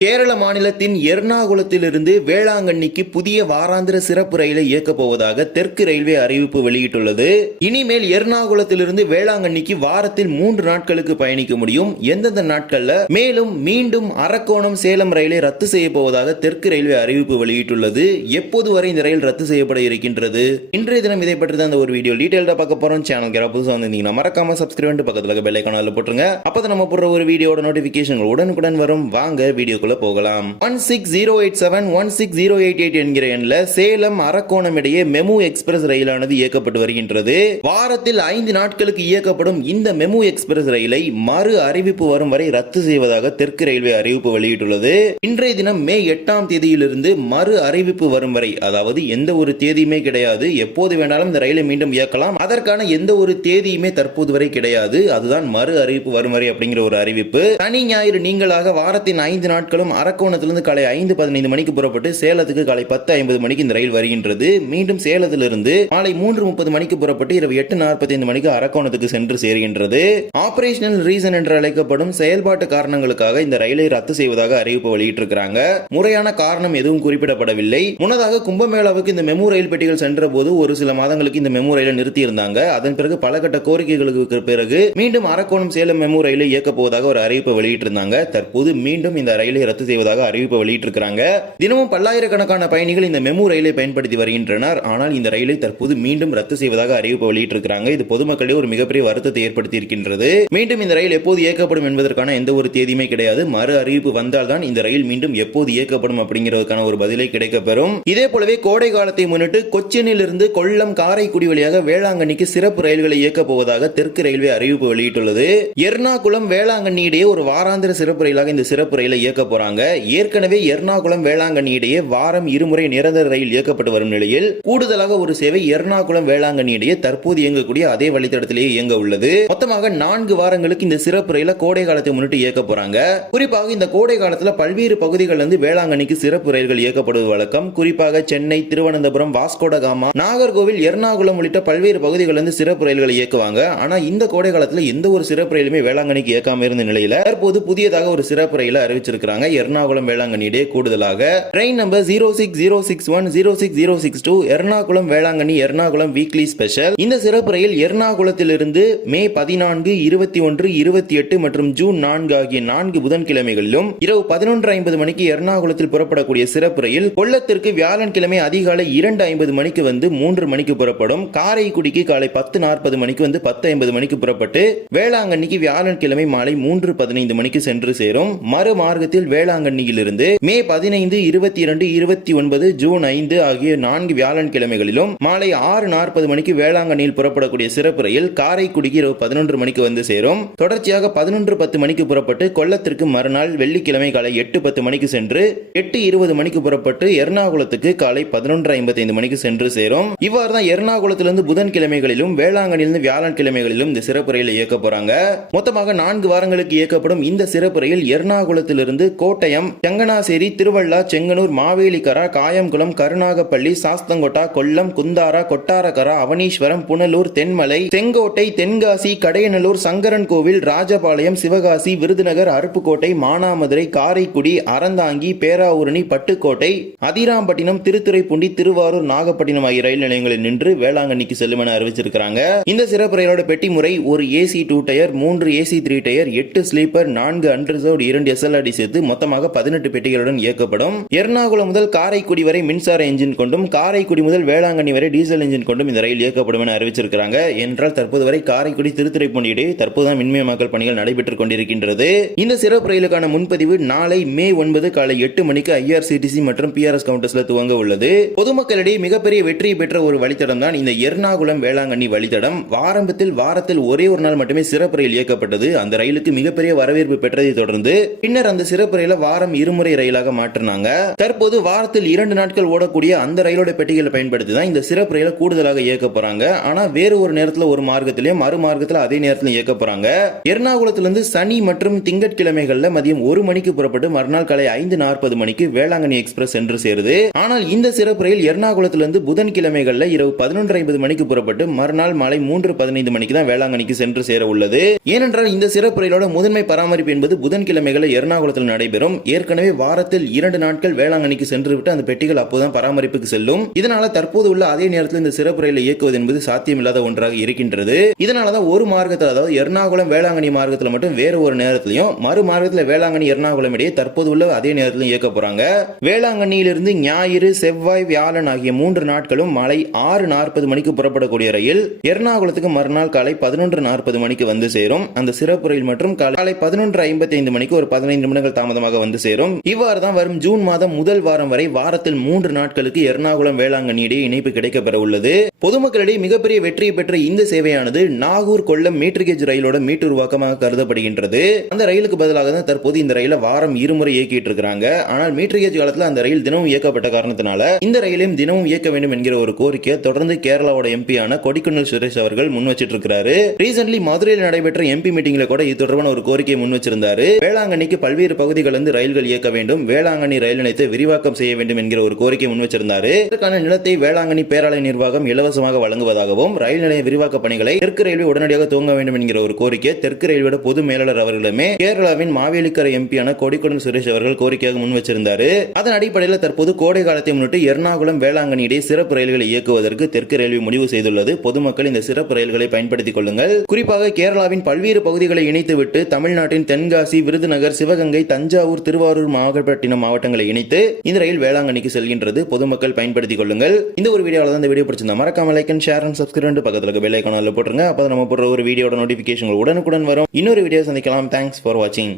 கேரள மாநிலத்தின் எர்ணாகுளத்திலிருந்து வேளாங்கண்ணிக்கு புதிய வாராந்திர சிறப்பு ரயிலை இயக்கப் போவதாக தெற்கு ரயில்வே அறிவிப்பு வெளியிட்டுள்ளது. இனிமேல் எர்ணாகுளத்திலிருந்து வேளாங்கண்ணிக்கு வாரத்தில் 3 நாட்களுக்கு பயணிக்க முடியும். எந்தெந்த நாட்கள்ல மேலும் மீண்டும் அரக்கோணம் சேலம் ரயிலை ரத்து செய்ய போவதாக தெற்கு ரயில்வே அறிவிப்பு வெளியிட்டுள்ளது. எப்போது வரை இந்த ரயில் ரத்து செய்யப்பட இருக்கின்றது? இன்றைய தினம் இதை பற்றி தான் இந்த ஒரு வீடியோ டீடைல்டா பார்க்க போறோம். சேனலுக்கு புதுசா வந்திருந்தீங்கன்னா மறக்காம சப்ஸ்கிரைப் பண்ணிட்டு பக்கத்துல பெல் ஐகானை போட்டுருங்க. அப்பதான் நம்ம போடுற ஒரு வீடியோட நோட்டிபிகேஷன் உடனுக்குடன் வரும். வாங்க வீடியோ போகலாம். 16087 16088 என்கிற எண்ணில் சேலம் அரக்கோணம் இடையே மெமு எக்ஸ்பிரஸ் ரயிலானது இயக்கப்பட்டு வருகின்றது. வாரத்தில் 5 நாட்களுக்கு இயக்கப்படும் இந்த மெமு எக்ஸ்பிரஸ் ரயிலை மறு அறிவிப்பு வரும் வரை ரத்து செய்வதாக தெற்கு ரயில்வே அறிவிப்பு வெளியிட்டுள்ளது. இன்றைய தினம் மே 8ஆம் தேதியிலிருந்து மறு அறிவிப்பு வரும் வரை, அதாவது எந்த ஒரு தேதியுமே கிடையாது, எப்போது வேண்டாலும் இந்த ரயிலை மீண்டும் இயக்கலாம், அதற்கான எந்த ஒரு தேதியுமே தற்போது வரை கிடையாது. அதுதான் மறு அறிவிப்பு வரும் வரை அப்படிங்கிற ஒரு அறிவிப்பு. சனி ஞாயிறு நீங்களாக வாரத்தின் 5 நாட்கள் அரக்கோணத்திலிருந்து காலை 5:15 மணிக்கு புறப்பட்டு சேலத்துக்கு காலை 10:50 மணிக்கு இந்த ரயில் வருகின்றது. மீண்டும் சேலத்திலிருந்து மாலை 3:30 மணிக்கு புறப்பட்டு இரவு 8:45 மணிக்கு அரக்கோணத்துக்கு சென்று சேர்கின்றது. ஆபரேஷனல் ரீசன் என்று அழைக்கப்படும் செயல்பாட்டு காரணங்களுக்காக இந்த ரயிலை ரத்து செய்வதாக அறிவிப்பு வெளியிட்டிருக்கிறாங்க. முறையான காரணம் எதுவும் குறிப்பிடப்படவில்லை. முன்னதாக கும்பமேளாவுக்கு இந்த மெமு ரயில் பெட்டிகள் சென்ற போது ஒரு சில மாதங்களுக்கு இந்த மெமு ரயிலை நிறுத்தி இருந்தாங்க. அதன் பிறகு பல கட்ட கோரிக்கைகளுக்கு பிறகு மீண்டும் அரக்கோணம் சேலம் மெமு ரயிலை இயக்க போவதாக ஒரு அறிவிப்பு வெளியிட்டிருந்தாங்க. தற்போது மீண்டும் இந்த ரயிலை ரத்து செய்வதாக அறிவிப்பு வெளியிட்டிருக்கிறாங்க. தினமும் பல்லாயிரக்கணக்கான பயணிகள் இந்த மெமு ரயிலை பயன்படுத்தி வருகின்றனர். ஆனால் இந்த ரயிலை தற்போது மீண்டும் ரத்து செய்வதாக அறிவிப்பு வெளியிட்டிருக்கிறாங்க. இது பொதுமக்களிடையே ஒரு மிகப்பெரிய வருத்தத்தை ஏற்படுத்தி இருக்கின்றது. மீண்டும் இந்த ரயில் எப்போது இயக்கப்படும் என்பதற்கான எந்த ஒரு தேதியுமே கிடையாது. மறு அறிவிப்பு வந்தால்தான் இந்த ரயில் மீண்டும் எப்போது இயக்கப்படும் அப்படிங்கிறதுக்கான ஒரு பதிலை கிடைக்கப்பெறும். இதே போலவே கோடை காலத்தை முன்னிட்டு கொச்சினில் இருந்து கொல்லம் காரைக்குடி வழியாக வேளாங்கண்ணிக்கு சிறப்பு ரயில்களை இயக்கப் போவதாக தெற்கு ரயில்வே அறிவிப்பு வெளியிட்டுள்ளது. எர்ணாகுளம் வேளாங்கண்ணி இடையே ஒரு வாராந்திர சிறப்பு ரயிலாக இந்த சிறப்பு ரயிலை இயக்க போறாங்க. ஏற்கனவே எர்ணாகுளம் வேளாங்கண்ணி இடையே வாரம் 2 முறை நிரந்தர ரயில் இயக்கப்பட்டு வரும் நிலையில் கூடுதலாக ஒரு சேவை எர்ணாகுளம் வேளாங்கண்ணி இடையே தற்போது இயங்கக்கூடிய அதே வழித்தடத்திலேயே இயங்க உள்ளது. மொத்தமாக 4 வாரங்களுக்கு இந்த சிறப்பு ரயில கோடை காலத்தை முன்னிட்டு இயக்க போறாங்க. குறிப்பாக இந்த கோடை காலத்துல பல்வேறு பகுதிகளில் இருந்து வேளாங்கண்ணிக்கு சிறப்பு ரயில்கள் இயக்கப்படுவது வழக்கம். குறிப்பாக சென்னை, திருவனந்தபுரம், வாஸ்கோடகாமா, நாகர்கோவில், எர்ணாகுளம் உள்ளிட்ட பல்வேறு பகுதிகளில் இருந்து சிறப்பு ரயில்களை இயக்குவாங்க. ஆனா இந்த கோடை காலத்துல எந்த ஒரு சிறப்பு ரயிலுமே வேளாங்கண்ணிக்கு இயக்காம இருந்த நிலையில தற்போது புதியதாக ஒரு சிறப்பு ரயிலை அறிவிச்சிருக்கிறாங்க. எர்ணாகுளம் வேளாங்கண்ணி இடையே கூடுதலாக train number 06061 06062 Ernakulam Velankanni Ernakulam weekly special. இந்த சிறப்பு ரயில் எர்ணாகுளத்திலிருந்து மே 14, 21, 28 மற்றும் ஜூன் 4 ஆகிய 4 புதன்கிழமைகளிலும் இரவு 11:50 மணிக்கு எர்ணாகுளத்தில் புறப்படக்கூடிய சிறப்பு ரயில் கொல்லத்திற்கு வியாழன்கிழமை அதிகாலை 2:50 மணிக்கு வந்து 3 மணிக்கு புறப்படும். காரைக்குடிக்கு காலை 10:40 மணிக்கு வந்து 10:50 மணிக்கு புறப்பட்டு வேளாங்கண்ணிக்கு வியாழன்கிழமை மாலை 3:15 மணிக்கு சென்று சேரும். மறு மார்க்கத்தில் வேளாங்கண்ணியிலிருந்து மே 15, 22, 29, ஜூன் 5 ஆகிய 4 வியாழன்கிழமைகளிலும் மாலை 6:40 மணிக்கு வேளாங்கண்ணியில் புறப்படக்கூடிய சிறப்பு ரயில் காரைக்குடிக்கு இரவு 11 மணிக்கு வந்து சேரும். தொடர்ச்சியாக 11:10 மணிக்கு புறப்பட்டு கொல்லத்திற்கு மறுநாள் வெள்ளிக்கிழமை காலை 8:10 மணிக்கு சென்று 8:20 மணிக்கு புறப்பட்டு எர்ணாகுளத்துக்கு காலை 11:55 மணிக்கு சென்று சேரும். இவ்வாறு தான் எர்ணாகுளத்திலிருந்து புதன்கிழமைகளிலும் வேளாங்கண்ணிலிருந்து வியாழன்கிழமைகளிலும் இந்த சிறப்பு ரயில் இயக்க போறாங்க. மொத்தமாக 4 வாரங்களுக்கு இயக்கப்படும் இந்த சிறப்பு ரயில் எர்ணாகுளத்திலிருந்து கோட்டயம், செங்கனாசேரி, திருவள்ளா, செங்கனூர், மாவேலிக்கரா, காயம்குளம், கருணாகப்பள்ளி, சாஸ்தங்கோட்டா, கொல்லம், குந்தாரா, கொட்டாரக்கரா, அவனீஸ்வரம், புனலூர், தென்மலை, செங்கோட்டை, தென்காசி, கடையநல்லூர், சங்கரன் கோவில், ராஜபாளையம், சிவகாசி, விருதுநகர், அருப்புக்கோட்டை, மானாமதுரை, காரைக்குடி, அறந்தாங்கி, பேராவூரணி, பட்டுக்கோட்டை, அதிராம்பட்டினம், திருத்துறைப்பூண்டி, திருவாரூர், நாகப்பட்டினம் ஆகிய ரயில் நிலையங்களில் நின்று வேளாங்கண்ணிக்கு செல்லும் என அறிவிச்சிருக்கிறாங்க. இந்த சிறப்பு ரயிலோட பெட்டி முறை ஒரு AC 2 tier, 3 AC 3 tier, 8 sleeper, 4 unreserved, 2 SLRD சேர்த்து மொத்தமாக 18 பெட்டிகளுடன் இயக்கப்படும். எர்ணாகுளம் முதல் காரைக்குடி வரை மின்சார என்ஜின் கொண்டும், காரைக்குடி முதல் வேளாங்கண்ணி வரை டீசல் என்ஜின் கொண்டும் இந்த ரயில் இயக்கப்படும் என அறிவிச்சிருக்கிறாங்க. என்றால் தற்போது வரை காரைக்குடி, திருத்துறைப்பூண்டி இடையே தற்போதுதான் மின்மயமாக்கல் பணிகள் நடைபெற்றுக் கொண்டிருக்கின்றது. இந்த சிறப்பு ரயிலுக்கான முன்பதிவு நாளை மே 9 காலை 8 மணிக்கு IRCTC மற்றும் PRS கவுண்டர்ஸ்ல துவங்க உள்ளது. பொதுமக்களிடையே மிகப்பெரிய வெற்றி பெற்ற ஒரு வழித்தடம் தான் இந்த எர்ணாகுளம் வேளாங்கண்ணி வழித்தடம். வாரத்தில் ஒரே ஒரு நாள் மட்டுமே சிறப்பு ரயில் இயக்கப்பட்டது. அந்த ரயிலுக்கு மிகப்பெரிய வரவேற்பு பெற்றதை தொடர்ந்து பின்னர் அந்த சிறப்பு ரயில வாரம் 2 முறை ரயிலாக மாற்றினாங்க. தற்போது வாரத்தில் 2 நாட்கள் ஓடக்கூடிய அந்த ரயிலோட பெட்டிகளை பயன்படுத்தி தான் இந்த சிறப்பு ரயில கூடுதலாக இயக்க போறாங்க. ஆனா வேறு ஒரு நேரத்தில் ஒரு மார்க்கத்திலும் மறு மார்க்கத்தில் அதே நேரத்தில் இயக்க போறாங்க. எர்ணாகுளத்திலிருந்து சனி மற்றும் திங்கட்கிழமைகள்ல மதியம் 1 மணிக்கு புறப்பட்டு மறுநாள் காலை 5:40 மணிக்கு வேளாங்கண்ணி எக்ஸ்பிரஸ் சென்று சேருது. ஆனால் இந்த சிறப்பு ரயில் எர்ணாகுளத்திலிருந்து புதன்கிழமைகள்ல இரவு 11:50 மணிக்கு புறப்பட்டு மறுநாள் மாலை 3:15 மணிக்கு தான் வேளாங்கண்ணிக்கு சென்று சேர உள்ளது. ஏனென்றால் இந்த சிறப்பு ரயிலோட முதன்மை பராமரிப்பு என்பது புதன்கிழமைகளை எர்ணாகுளத்தில் நடைபெறும். ஏற்கனவே வாரத்தில் 2 நாட்கள் வேளாங்கண்ணிக்கு சென்றுவிட்டு அந்த பெட்டிகள் அப்போதான் பராமரிப்புக்கு செல்லும். இதனால தற்போது உள்ள அதே நேரத்தில் இந்த சிறப்பு ரயிலை இயக்குவது என்பது சாத்தியமில்லாத ஒன்றாக இருக்கின்றது. இதனாலதான் ஒரு மார்க்கத்தில், அதாவது எர்ணாகுளம் வேளாங்கண்ணி மார்க்கத்தில் மட்டும் வேறு ஒரு நேரத்திலையும், மறு மார்க்கத்தில் வேளாங்கண்ணி எர்ணாகுளம் இடையே தற்போது உள்ள அதே நேரத்திலும் இயக்க போறாங்க. வேளாங்கண்ணியிலிருந்து ஞாயிறு, செவ்வாய், வியாழன் ஆகிய 3 நாட்களும் மாலை 6:40 மணிக்கு புறப்படக்கூடிய ரயில் எர்ணாகுளத்துக்கு மறுநாள் காலை 11:40 மணிக்கு வந்து சேரும். அந்த சிறப்பு ரயில் மற்றும் காலை 11:55 மணிக்கு ஒரு 15 நிமிடங்கள் தாமதமாக வந்து சேரும். இவ்வாறு தான் வரும் ஜூன் மாதம் முதல் வாரம் வரை வாரத்தில் 3 நாட்களுக்கு எர்ணாகுளம் வேளாங்கண்ணி இடையே இணைப்பு கிடைக்கப்பெற உள்ளது. பொதுமக்களிடையே மிகப்பெரிய வெற்றியை பெற்ற இந்த சேவையானது நாகூர் கொல்லம் மீட்டர் கேஜ் ரயிலோட மீட்டுருவாக்கமாக கருதப்படுகின்றது. அந்த ரயிலுக்கு பதிலாக தான் தற்போது இந்த ரயிலை வாரம் 2 முறை இயக்கிட்டு இருக்காங்க. ஆனால் மீட்டர் கேஜ் காலத்தில் அந்த ரயில் தினமும் இயக்கப்பட்ட காரணத்தினால இந்த ரயிலையும் தினமும் இயக்க வேண்டும் என்கிற ஒரு கோரிக்கையை தொடர்ந்து கேரளாவோட எம்பியான கொடிக்குன்னல் சுரேஷ் அவர்கள் முன் வச்சிட்டு இருக்காரு. ரீசென்ட்லி மதுரையில் நடைபெற்ற எம்பி மீட்டிங்ல கூட இது தொடர்பான ஒரு கோரிக்கையை முன் வச்சிருந்தாரு. வேளாங்கண்ணிக்கு பல்வேறு பகுதிகளிலிருந்து ரயில்கள் இயக்க வேண்டும், வேளாங்கண்ணி ரயில் நிலையத்தை விரிவாக்கம் செய்ய வேண்டும் என்கிற ஒரு கோரிக்கை முன் வச்சிருந்தாரு. இதற்கான நிலத்தை வேளாங்கண்ணி பேராலய நிர்வாகம் இலவசமாக வழங்குவதாகவும், ரயில் நிலைய விரிவாக்க பணிகளை தெற்கு ரயில்வே உடனடியாக துவங்க வேண்டும் என்கிற ஒரு கோரிக்கை தெற்கு ரயில்வே பொது மேலாளர் அவர்களுமே கேரளாவின் மாவேலிக்கரை எம்பியான கொடிக்குன்னல் சுரேஷ் அவர்கள் கோரிக்கையாக முன் வச்சிருந்தாரு. அதன் அடிப்படையில் தற்போது கோடை காலத்தை முன்னிட்டு எர்ணாகுளம் வேளாங்கண்ணி இடையே சிறப்பு ரயில்களை இயக்குவதற்கு தெற்கு ரயில்வே முடிவு செய்துள்ளது. பொதுமக்கள் இந்த சிறப்பு ரயில்களை பயன்படுத்திக் கொள்ளுங்கள். குறிப்பாக கேரளாவின் பல்வேறு பகுதிகளை இணைத்துவிட்டு தமிழ்நாட்டின் தென்காசி, விருதுநகர், சிவகங்கை, தஞ்சாவூர், திருவாரூர், நாகப்பட்டினம் மாவட்டங்களை இணைத்து இந்த ரயில் வேளாங்கண்ணிக்கு செல்கின்றது. பொதுமக்கள் பயன்படுத்திக் கொள்ளுங்கள். இந்த ஒரு வீடியோவில் தான் இந்த வீடியோ பிடிச்சிருந்தா மறக்காம like and share and subscribe பக்கத்துல இருக்க பெல் ஐகானை போட்டுருங்க. அப்போ நம்ம போடுற ஒரு வீடியோட நோட்டிபிகேஷன் உடனுக்குடன் வரும். இன்னொரு வீடியோ சந்திக்கலாம். தேங்க்ஸ் ஃபார் வாட்சிங்.